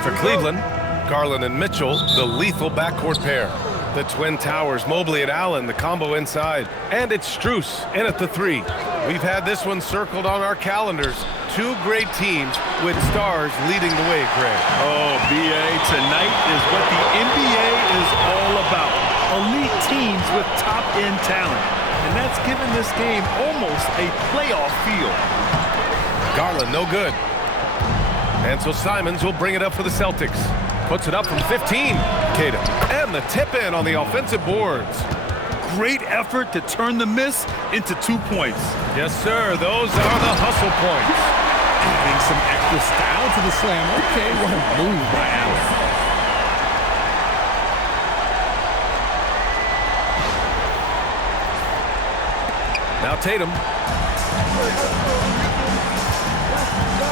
And for Cleveland, Garland and Mitchell, the lethal backcourt pair. The Twin Towers, Mobley and Allen, the combo inside. And it's Strus in at the 3. We've had this one circled on our calendars. Two great teams with stars leading the way, Greg. Oh, BA, tonight is what the NBA is all about. Elite teams with top-end talent. And that's given this game almost a playoff feel. Garland, no good. And so Simons will bring it up for the Celtics. Puts it up from 15. Tatum. And the tip-in on the offensive boards. Great effort to turn the miss into 2 points. Yes, sir. Those are the hustle points. Adding some extra style to the slam. Okay, what a move by Allen. Now Tatum.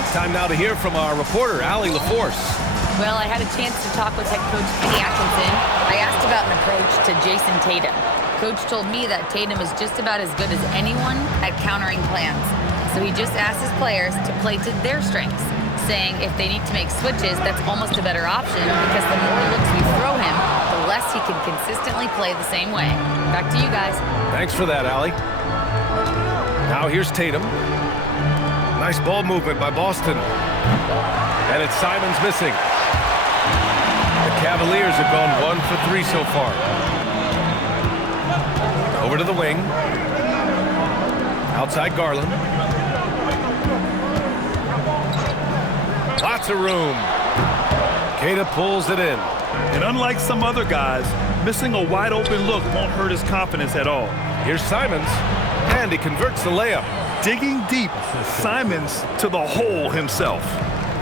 Time now to hear from our reporter, Allie LaForce. Well, I had a chance to talk with head coach Kenny Atkinson. I asked about an approach to Jason Tatum. Coach told me that Tatum is just about as good as anyone at countering plans. So he just asked his players to play to their strengths, saying if they need to make switches, that's almost a better option because the more looks we throw him, the less he can consistently play the same way. Back to you guys. Thanks for that, Allie. Now here's Tatum. Nice ball movement by Boston. And it's Simons missing. The Cavaliers have gone 1 for 3 so far. Over to the wing. Outside Garland. Lots of room. Queta pulls it in. And unlike some other guys, missing a wide open look won't hurt his confidence at all. Here's Simons. And he converts the layup. Digging deep, Simons to the hole himself.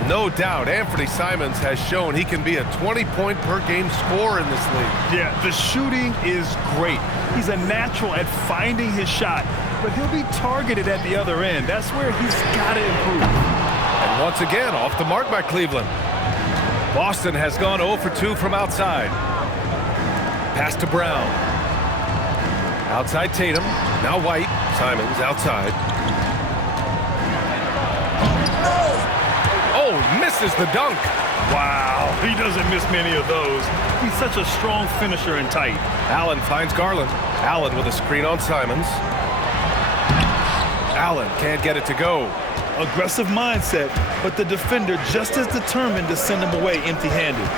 No doubt, Anthony Simons has shown he can be a 20-point-per-game scorer in this league. Yeah, the shooting is great. He's a natural at finding his shot, but he'll be targeted at the other end. That's where he's got to improve. And once again, off the mark by Cleveland. Boston has gone 0 for 2 from outside. Pass to Brown. Outside Tatum. Now White. Simons outside. Oh, misses the dunk. Wow, he doesn't miss many of those. He's such a strong finisher and tight. Allen finds Garland. Allen with a screen on Simons. Allen can't get it to go. Aggressive mindset, but the defender just as determined to send him away empty-handed.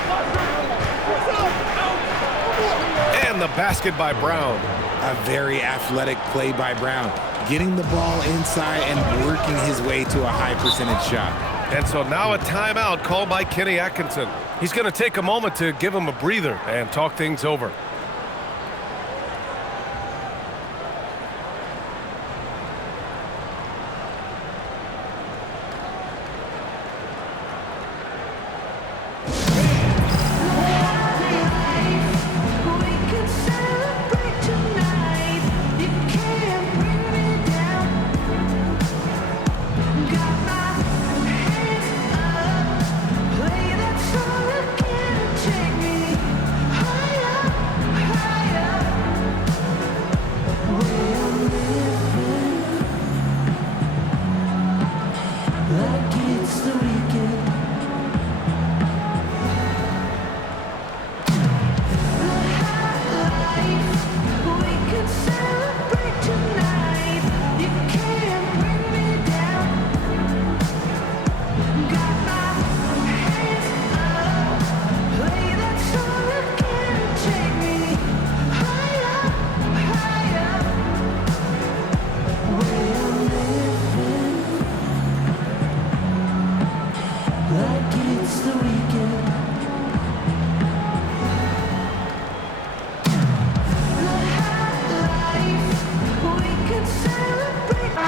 And the basket by Brown. A very athletic play by Brown, getting the ball inside and working his way to a high percentage shot. And so now a timeout called by Kenny Atkinson. He's going to take a moment to give him a breather and talk things over.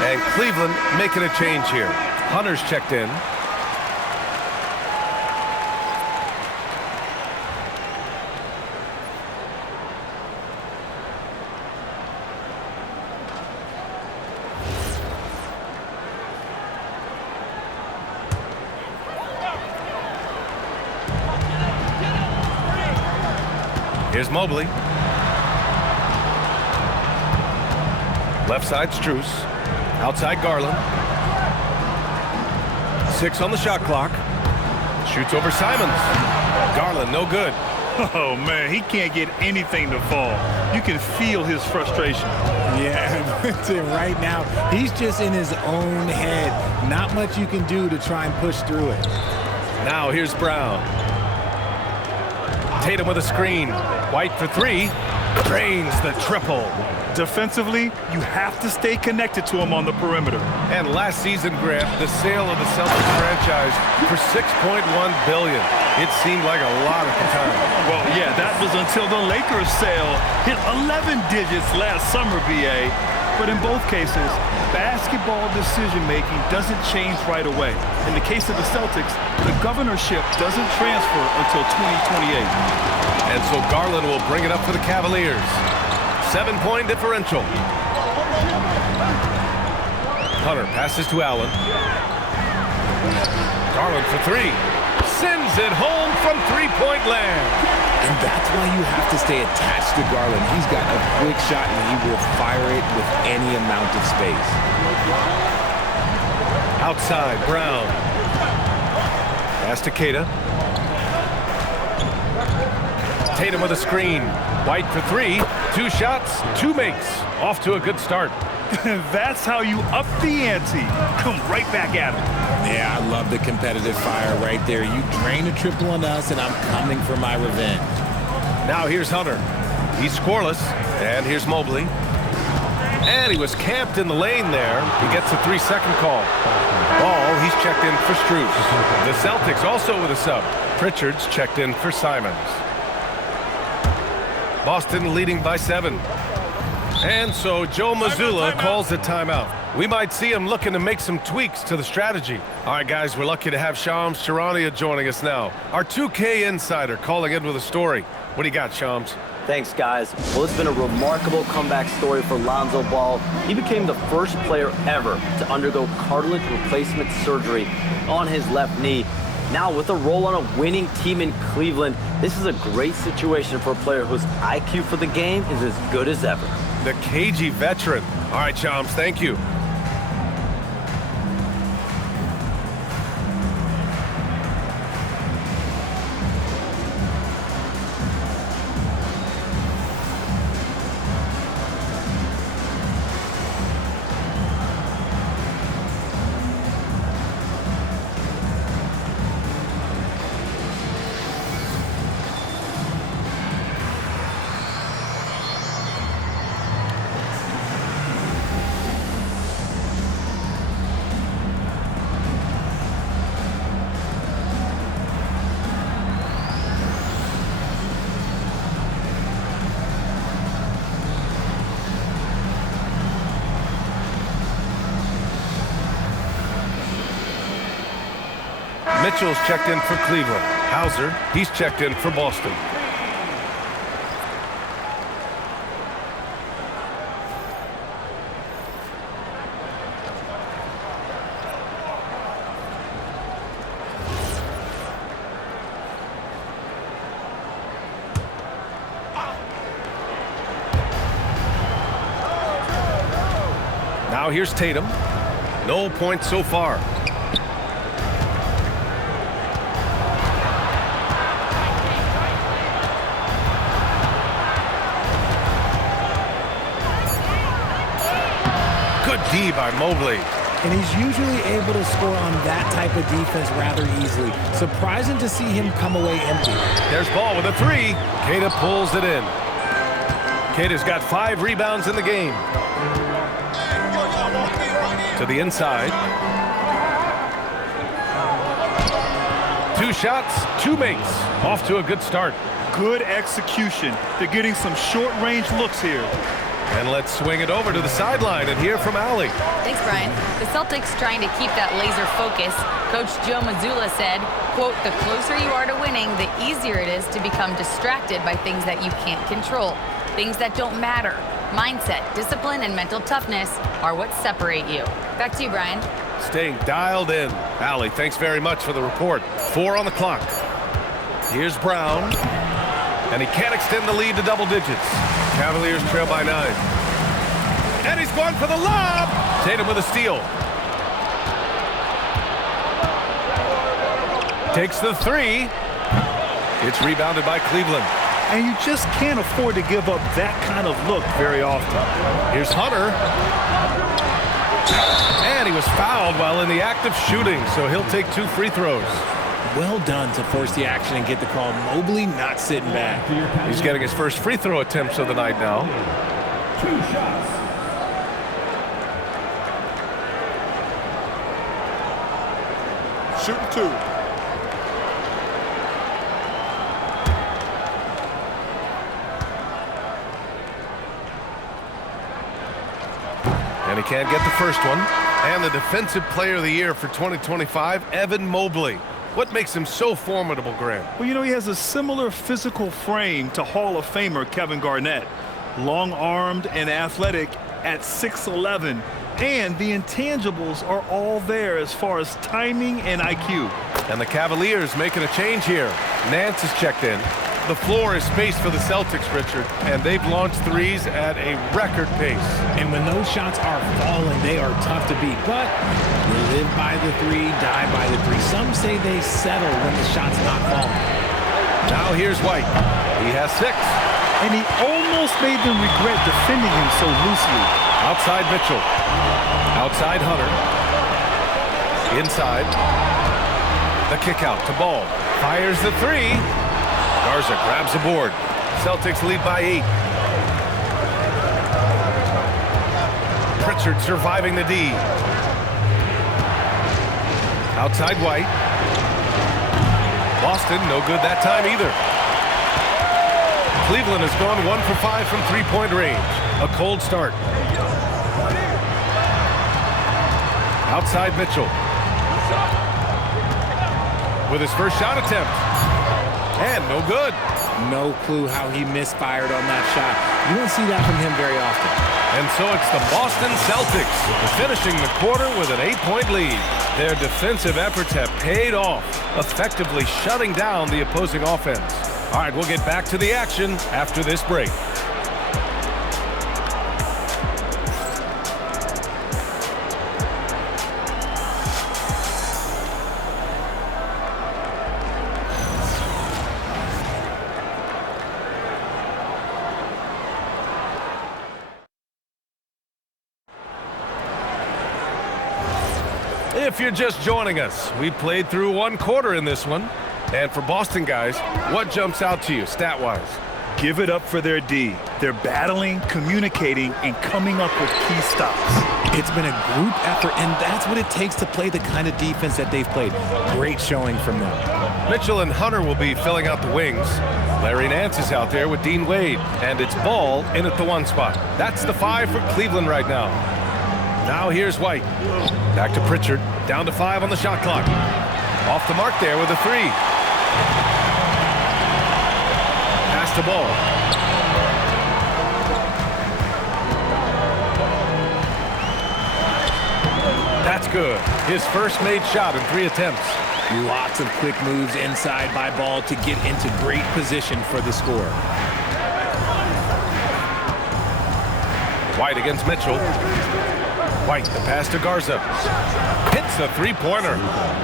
And Cleveland making a change here. Hunter's checked in. Here's Mobley. Left side, Strus. Outside, Garland. 6 on the shot clock. Shoots over Simons. Garland, no good. Oh, man, he can't get anything to fall. You can feel his frustration. Yeah, right now, he's just in his own head. Not much you can do to try and push through it. Now here's Brown. Tatum with a screen. White for three. Drains the triple. Defensively, you have to stay connected to him on the perimeter. And last season, Grant, the sale of the Celtics franchise for $6.1 billion. It seemed like a lot at the time. Well, yeah, that was until the Lakers sale hit 11 digits last summer, BA. But in both cases, basketball decision-making doesn't change right away. In the case of the Celtics, the governorship doesn't transfer until 2028. And so Garland will bring it up for the Cavaliers. 7-point differential. Hunter passes to Allen. Garland for three. Sends it home from three-point land. And that's why you have to stay attached to Garland. He's got a quick shot, and he will fire it with any amount of space. Outside, Brown. Pass to Queta. Tatum with a screen. White for three. 2 shots, 2 makes. Off to a good start. That's how you up the ante. Come right back at him. Yeah, I love the competitive fire right there. You drain a triple on us, and I'm coming for my revenge. Now here's Hunter. He's scoreless. And here's Mobley. And he was camped in the lane there. He gets a 3-second call. Ball, he's checked in for Strus. The Celtics also with a sub. Pritchard's checked in for Simons. Boston leading by 7. And so Joe Mazzulla calls the timeout. We might see him looking to make some tweaks to the strategy. All right, guys, we're lucky to have Shams Charania joining us now. Our 2K insider calling in with a story. What do you got, Shams? Thanks, guys. Well, it's been a remarkable comeback story for Lonzo Ball. He became the first player ever to undergo cartilage replacement surgery on his left knee. Now, with a role on a winning team in Cleveland, this is a great situation for a player whose IQ for the game is as good as ever. The cagey veteran. All right, Shams, thank you. Mitchell's checked in for Cleveland. Hauser, he's checked in for Boston. Now here's Tatum. No points so far. Good D by Mobley. And he's usually able to score on that type of defense rather easily. Surprising to see him come away empty. There's Ball with a 3. Queta pulls it in. Queta's got 5 rebounds in the game. To the inside. 2 shots, 2 makes. Off to a good start. Good execution. They're getting some short-range looks here. And let's swing it over to the sideline and hear from Allie. Thanks, Brian. The Celtics trying to keep that laser focus. Coach Joe Mazzulla said, quote, "The closer you are to winning, the easier it is to become distracted by things that you can't control, things that don't matter. Mindset, discipline, and mental toughness are what separate you." Back to you, Brian. Staying dialed in. Allie, thanks very much for the report. 4 on the clock. Here's Brown. And he can't extend the lead to double digits. Cavaliers trail by 9. And he's going for the lob. Tatum with a steal. Takes the three. It's rebounded by Cleveland. And you just can't afford to give up that kind of look very often. Here's Hunter. And he was fouled while in the act of shooting, so he'll take 2 free throws. Well done to force the action and get the call. Mobley not sitting back. He's getting his first free throw attempts of the night now. 2 shots. Shooting 2. And he can't get the first one. And the Defensive Player of the Year for 2025, Evan Mobley. What makes him so formidable, Grant? Well, you know, he has a similar physical frame to Hall of Famer Kevin Garnett. Long-armed and athletic at 6'11", and the intangibles are all there as far as timing and IQ. And the Cavaliers making a change here. Nance is checked in. The floor is spaced for the Celtics, Richard, and they've launched threes at a record pace. And when those shots are falling, they are tough to beat. But they live by the 3, die by the 3. Some say they settle when the shot's not falling. Now here's White. He has 6. And he almost made them regret defending him so loosely. Outside Mitchell. Outside Hunter. Inside. The kick out to Ball. Fires the 3. Garza grabs the board. Celtics lead by 8. Pritchard surviving the D. Outside White. Boston no good that time either. Cleveland has gone 1 for 5 from three-point range. A cold start. Outside Mitchell. With his first shot attempt. And no good. No clue how he misfired on that shot. You don't see that from him very often. And so it's the Boston Celtics finishing the quarter with an 8-point lead. Their defensive efforts have paid off, effectively shutting down the opposing offense. All right, we'll get back to the action after this break. If you're just joining us, we played through 1 quarter in this one. And for Boston guys, what jumps out to you stat-wise? Give it up for their D. They're battling, communicating, and coming up with key stops. It's been a group effort, and that's what it takes to play the kind of defense that they've played. Great showing from them. Mitchell and Hunter will be filling out the wings. Larry Nance is out there with Dean Wade, and it's Ball in at the 1 spot. That's the 5 for Cleveland right now. Now here's White. Back to Pritchard. Down to 5 on the shot clock. Off the mark there with a 3. Pass the Ball. That's good. His first made shot in 3 attempts. Lots of quick moves inside by Ball to get into great position for the score. White against Mitchell. White, the pass to Garza. Hits a 3-pointer.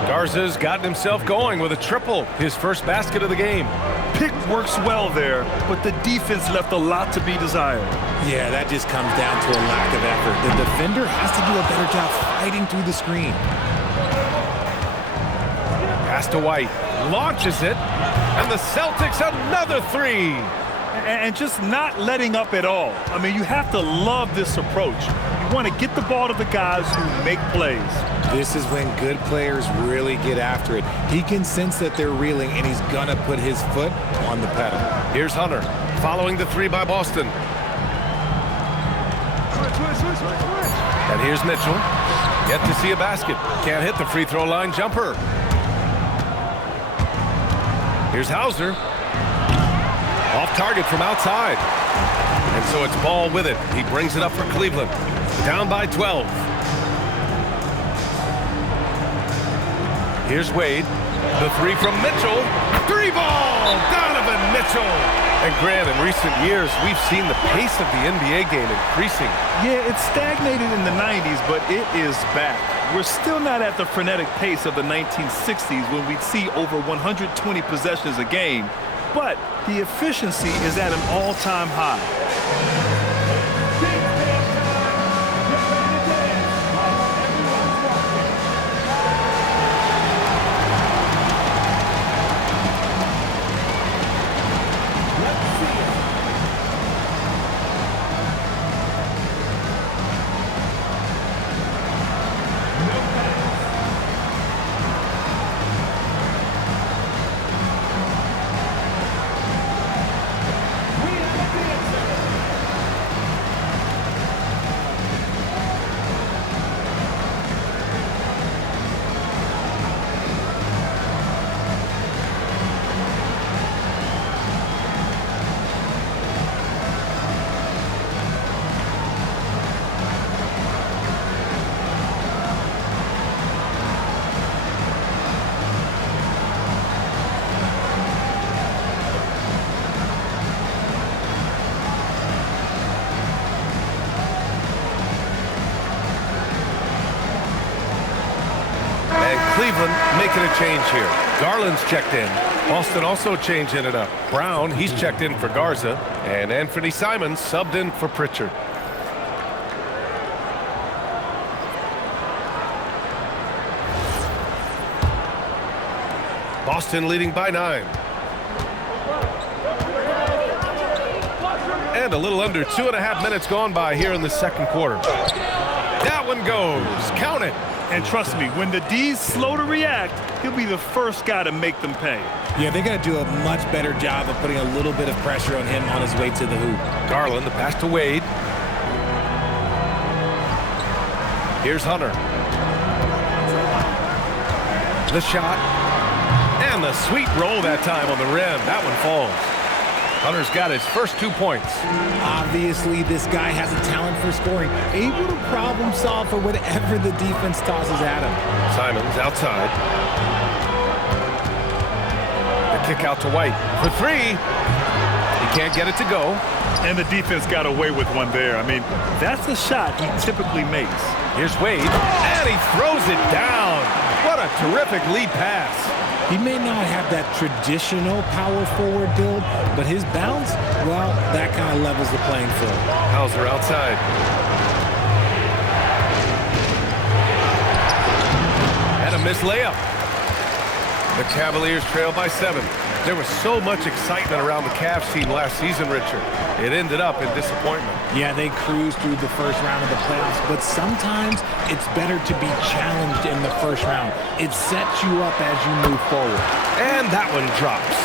Garza's gotten himself going with a triple, his first basket of the game. Pick works well there, but the defense left a lot to be desired. Yeah, that just comes down to a lack of effort. The defender has to do a better job fighting through the screen. Pass to White. Launches it. And the Celtics another 3. And just not letting up at all. I mean, you have to love this approach. You want to get the ball to the guys who make plays. This is when good players really get after it. He can sense that they're reeling, and he's going to put his foot on the pedal. Here's Hunter, following the 3 by Boston. And here's Mitchell. Yet to see a basket. Can't hit the free throw line jumper. Here's Hauser. Off target from outside. And so it's Ball with it. He brings it up for Cleveland. Down by 12. Here's Wade. The three from Mitchell. Three ball! Donovan Mitchell! And Grant, in recent years, we've seen the pace of the NBA game increasing. Yeah, it stagnated in the 90s, but it is back. We're still not at the frenetic pace of the 1960s when we'd see over 120 possessions a game, but the efficiency is at an all-time high. Cleveland making a change here. Garland's checked in. Boston also changing it up. Brown, he's checked in for Garza. And Anthony Simons subbed in for Pritchard. Boston leading by 9. And a little under 2.5 minutes gone by here in the second quarter. That one goes. Count it. And trust me, when the D's slow to react, he'll be the first guy to make them pay. Yeah, they got to do a much better job of putting a little bit of pressure on him on his way to the hoop. Garland, the pass to Wade. Here's Hunter. The shot. And the sweet roll that time on the rim. That one falls. Hunter's got his first 2 points. Obviously, this guy has a talent for scoring, able to problem solve for whatever the defense tosses at him. Simons outside. The kick out to White for 3. He can't get it to go. And the defense got away with one there. I mean, that's a shot he typically makes. Here's Wade, and he throws it down. What a terrific lead pass. He may not have that traditional power forward build, but his bounce, well, that kind of levels the playing field. Hauser outside. And a missed layup. The Cavaliers trail by 7. There was so much excitement around the Cavs team last season, Richard. It ended up in disappointment. Yeah, they cruised through the first round of the playoffs, but sometimes it's better to be challenged in the first round. It sets you up as you move forward. And that one drops.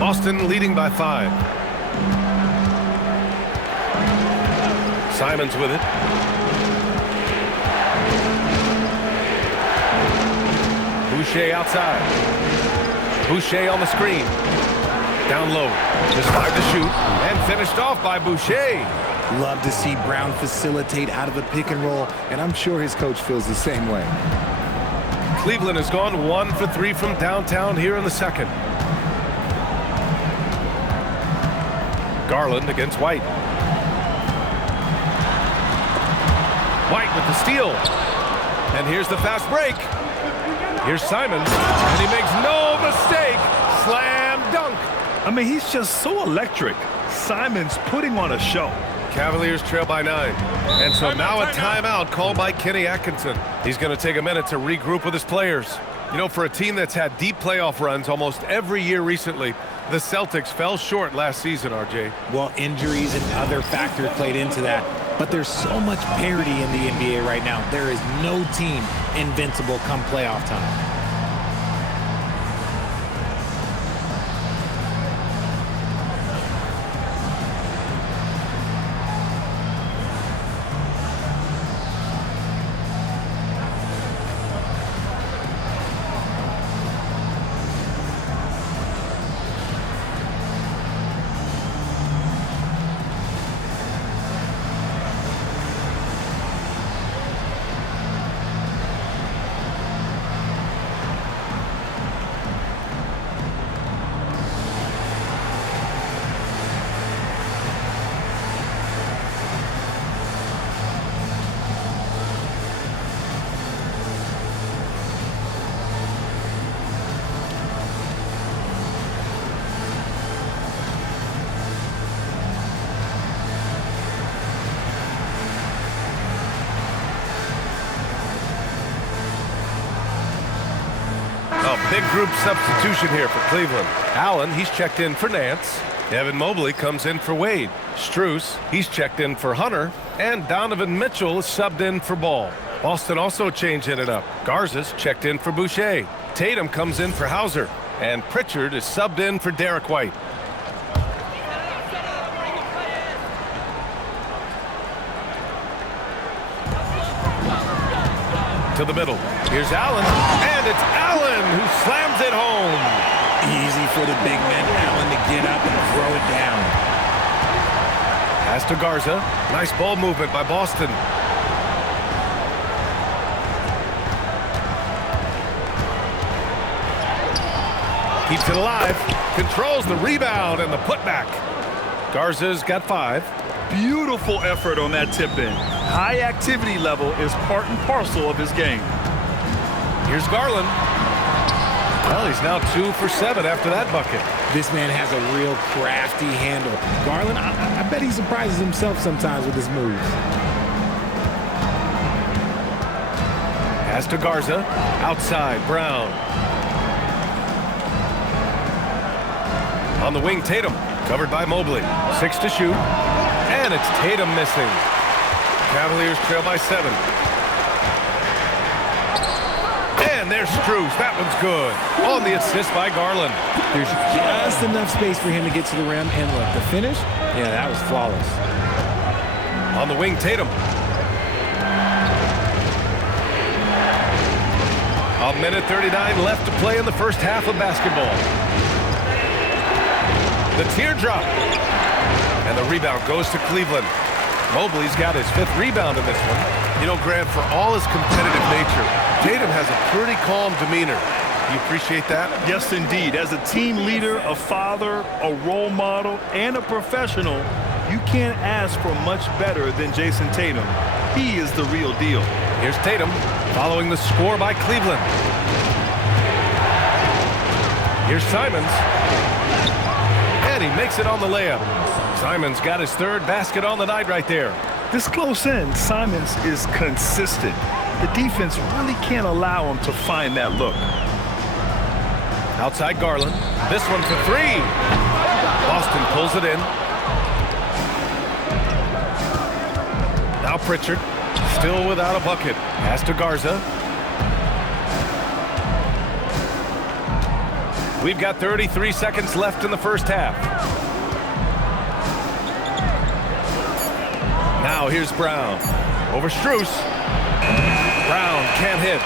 Boston leading by 5. Simons with it. Boucher outside. Boucher on the screen. Down low. Just 5 to shoot. And finished off by Boucher. Love to see Brown facilitate out of the pick and roll, and I'm sure his coach feels the same way. Cleveland has gone 1 for 3 from downtown here in the second. Garland against White. White with the steal. And here's the fast break. Here's Simons, and he makes no mistake. Slam dunk. I mean, he's just so electric. Simons putting on a show. Cavaliers trail by 9. And so now a timeout called by Kenny Atkinson. He's going to take a minute to regroup with his players. You know, for a team that's had deep playoff runs almost every year recently, the Celtics fell short last season, RJ. Well, injuries and other factors played into that. But there's so much parity in the NBA right now. There is no team invincible come playoff time. Big group substitution here for Cleveland. Allen, he's checked in for Nance. Evan Mobley comes in for Wade. Strus, he's checked in for Hunter. And Donovan Mitchell is subbed in for Ball. Boston also changing it up. Garza's checked in for Boucher. Tatum comes in for Hauser. And Pritchard is subbed in for Derek White. To the middle. Here's Allen. And it's Allen who slams it home. Easy for the big man Allen to get up and throw it down. Pass to Garza. Nice ball movement by Boston. Keeps it alive. Controls the rebound and the putback. Garza's got 5. Beautiful effort on that tip-in. High activity level is part and parcel of his game. Here's Garland. Well, he's now 2 for 7 after that bucket. This man has a real crafty handle. Garland, I bet he surprises himself sometimes with his moves. Pass to Garza. Outside, Brown. On the wing, Tatum. Covered by Mobley. 6 to shoot. And it's Tatum missing. Cavaliers trail by 7. And there's Strus. That one's good. On the assist by Garland. There's just enough space for him to get to the rim. And look, the finish, yeah, that was flawless. On the wing, Tatum. A minute 39 left to play in the first half of basketball. The teardrop. And the rebound goes to Cleveland. Mobley's got his 5th rebound in this one. You know, Grant, for all his competitive nature, Tatum has a pretty calm demeanor. You appreciate that? Yes, indeed. As a team leader, a father, a role model, and a professional, you can't ask for much better than Jason Tatum. He is the real deal. Here's Tatum following the score by Cleveland. Here's Simons. And he makes it on the layup. Simons got his 3rd basket on the night right there. This close in, Simons is consistent. The defense really can't allow him to find that look. Outside Garland. This one for 3. Boston pulls it in. Now Pritchard. Still without a bucket. Pass to Garza. We've got 33 seconds left in the first half. Now here's Brown. Over Strus. Brown can't hit.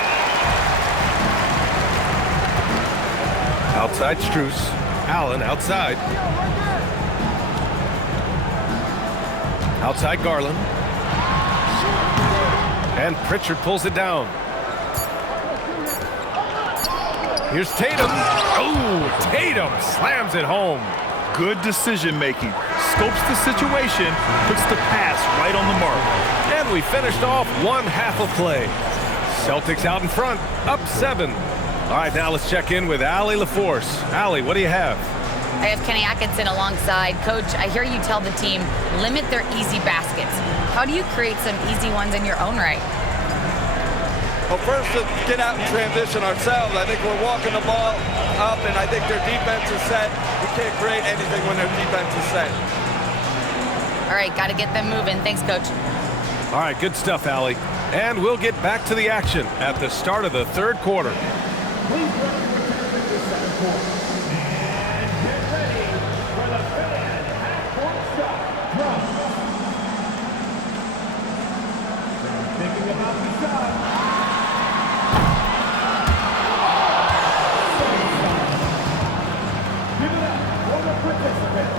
Outside Strus. Allen outside. Outside Garland. And Pritchard pulls it down. Here's Tatum. Oh, Tatum slams it home. Good decision making. Scopes the situation, puts the pass right on the mark. And we finished off one half of play. Celtics out in front, up 7. All right, now let's check in with Allie LaForce. Allie, what do you have? I have Kenny Atkinson alongside. Coach, I hear you tell the team, limit their easy baskets. How do you create some easy ones in your own right? Well, first, to get out and transition ourselves. I think we're walking the ball up, and I think their defense is set. We can't create anything when their defense is set. All right, got to get them moving. Thanks, Coach. All right, good stuff, Allie. And we'll get back to the action at the start of the 3rd quarter. Please return to center court. And get ready for the fan half-court stop. Drop. Thinking about the shot. Give it up for the participant.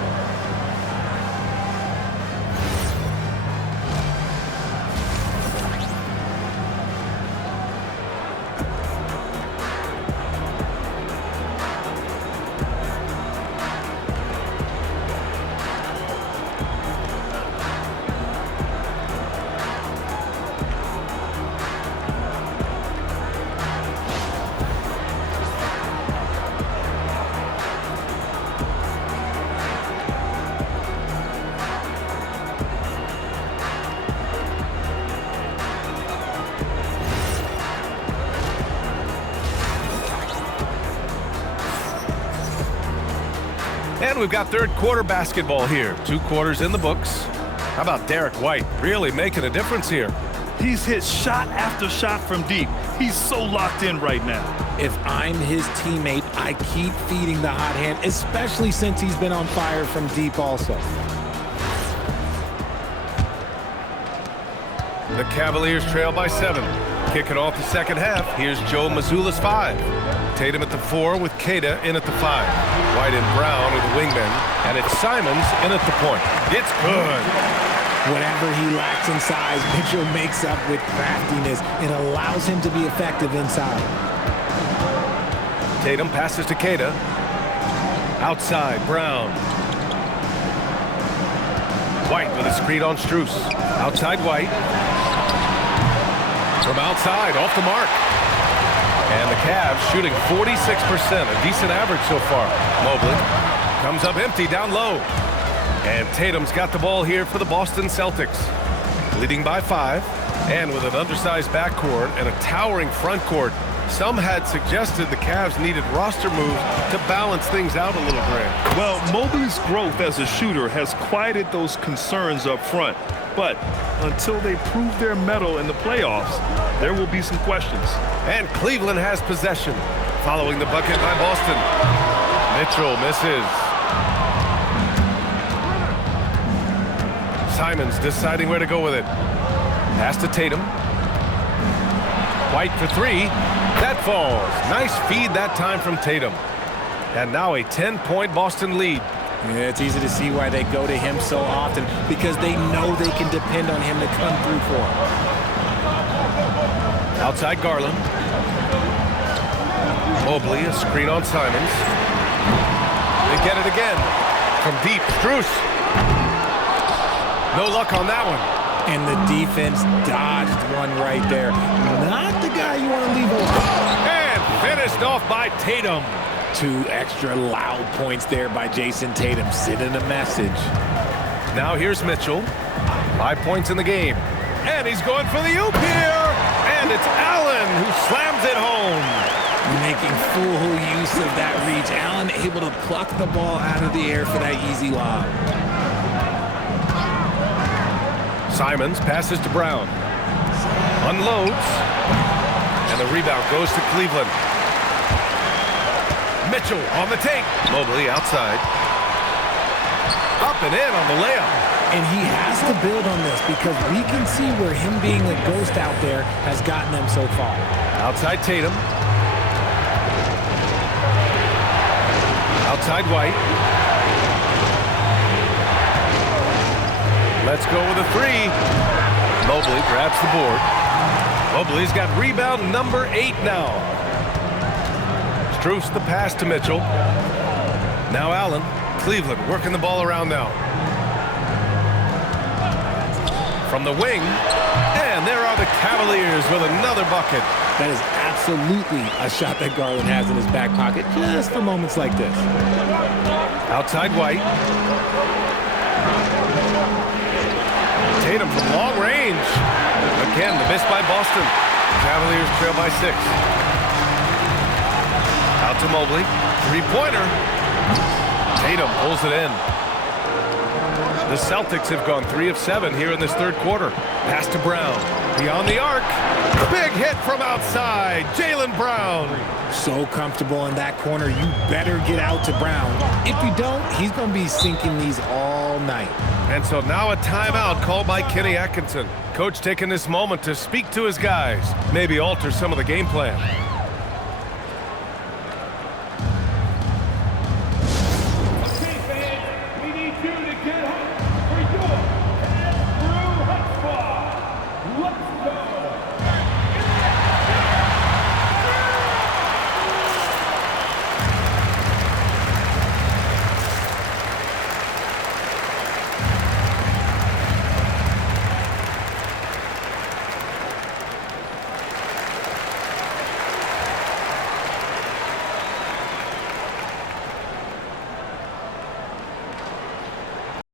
And we've got third quarter basketball here. 2 quarters in the books. How about Derek White really making a difference here? He's hit shot after shot from deep. He's so locked in right now. If I'm his teammate, I keep feeding the hot hand, especially since he's been on fire from deep also. The Cavaliers trail by 7. Kicking off the second half, here's Joe Mazzulla's 5. Tatum at the 4 with Queta in at the 5. White and Brown are the wingmen, and it's Simons in at the point. It's good. Whatever he lacks in size, Mitchell makes up with craftiness. It allows him to be effective inside. Tatum passes to Queta. Outside, Brown. White with a screen on Strus. Outside, White. From outside, off the mark. And the Cavs shooting 46%, a decent average so far. Mobley comes up empty down low. And Tatum's got the ball here for the Boston Celtics. Leading by 5, and with an undersized backcourt and a towering front court, some had suggested the Cavs needed roster moves to balance things out a little, Grant. Well, Mobley's growth as a shooter has quieted those concerns up front. But until they prove their mettle in the playoffs, there will be some questions. And Cleveland has possession, following the bucket by Boston. Mitchell misses. Simons deciding where to go with it. Pass to Tatum. White for 3. That falls. Nice feed that time from Tatum. And now a 10-point Boston lead. Yeah, it's easy to see why they go to him so often, because they know they can depend on him to come through for them. Outside Garland. Mobley, a screen on Simons. They get it again. From deep, Strus. No luck on that one. And the defense dodged one right there. Not the guy you want to leave open. And finished off by Tatum. 2 extra loud points there by Jason Tatum, sending a message. Now here's Mitchell. 5 points in the game. And he's going for the oop here. And it's Allen who slams it home. Making full use of that reach. Allen able to pluck the ball out of the air for that easy lob. Simons passes to Brown. Unloads. And the rebound goes to Cleveland. Mitchell on the take. Mobley outside. Up and in on the layup. And he has to build on this, because we can see where him being a ghost out there has gotten them so far. Outside Tatum. Outside White. Let's go with a 3. Mobley grabs the board. Mobley's got rebound number 8 now. Strus the pass to Mitchell. Now Allen. Cleveland working the ball around now. From the wing. And there are the Cavaliers with another bucket. That is absolutely a shot that Garland has in his back pocket, just for moments like this. Outside White. Tatum from long range. Again, the miss by Boston. Cavaliers trail by 6. Out to Mobley. 3-pointer. Tatum pulls it in. The Celtics have gone 3 of 7 here in this third quarter. Pass to Brown. Beyond the arc. Big hit from outside. Jaylen Brown. So comfortable in that corner. You better get out to Brown. If you don't, he's going to be sinking these all night. And so now a timeout called by Kenny Atkinson. Coach taking this moment to speak to his guys. Maybe alter some of the game plan.